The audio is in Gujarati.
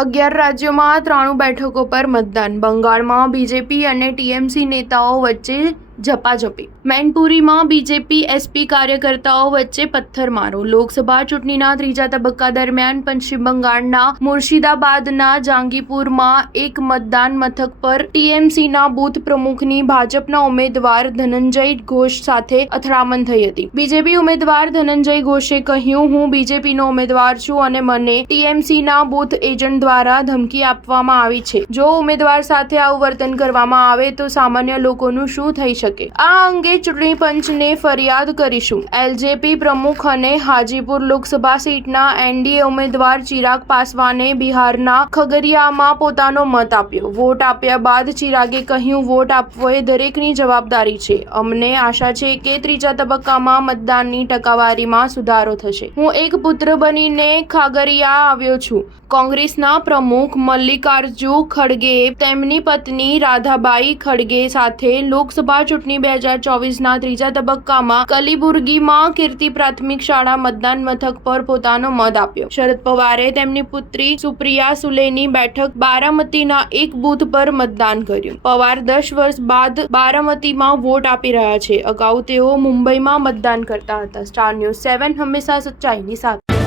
11 રાજ્યોમાં 93 બેઠકો પર મતદાન. બંગાળમાં બીજેપી અને ટીએમસી નેતાઓ વચ્ચે ઝપાઝપી. મેનપુરીમાં બીજેપી એસપી કાર્યકર્તાઓ વચ્ચે પથ્થરમારો. લોકસભા ચૂંટણીના ત્રીજા તબક્કા દરમિયાન પશ્ચિમ બંગાળના મુર્શિદાબાદના જાંગીપુરમાં એક મતદાન મથક પર ટીએમસીના બૂથ પ્રમુખની ભાજપના ઉમેદવાર ધનંજય ઘોષ સાથે અથડામણ થઈ હતી. બીજેપી ઉમેદવાર ધનંજય ઘોષે કહ્યું, હું બીજેપીનો ઉમેદવાર છું અને મને ટીએમસીના બૂથ એજન્ટ દ્વારા ધમકી આપવામાં આવી છે. જો ઉમેદવાર સાથે આવું વર્તન કરવામાં આવે તો સામાન્ય લોકોનું શું થઈ શકે? આ અંગે ચૂંટણી પંચને ફરિયાદ કરીશું. એલજેપી પ્રમુખ અને હાજીપુર લોકસભા સીટના એનડીએ ઉમેદવાર ચિરાગ પાસવાને બિહારના ખગરિયામાં પોતાનો મત આપ્યો. વોટ આપ્યા બાદ ચિરાગે કહ્યું, વોટ આપવો એ દરેકની જવાબદારી છે. અમને આશા છે કે ત્રીજા તબક્કામાં મતદાનની ટકાવારીમાં સુધારો થશે. હું એક પુત્ર બનીને ખાગરિયા આવ્યો છું. કોંગ્રેસના પ્રમુખ મલ્લિકાર્જુન ખડગેએ તેમની પત્ની રાધાબાઈ ખડગે સાથે લોકસભા ચૂંટણી 2024ના ત્રીજા તબક્કામાં કલીબુર્ગીમાં કીર્તિ પ્રાથમિક શાળા મતદાન મથક પર પોતાનો મત આપ્યો. શરદ પવારે તેમની પુત્રી સુપ્રિયા સુલેની બેઠક બારામતીના એક બૂથ પર મતદાન કર્યું. પવાર 10 વર્ષ બાદ બારામતીમાં વોટ આપી રહ્યા છે. અગાઉ તેઓ મુંબઈમાં મતદાન કરતા હતા. સ્ટાર ન્યૂઝ 7 હંમેશા સચ્ચાઈની સાથે.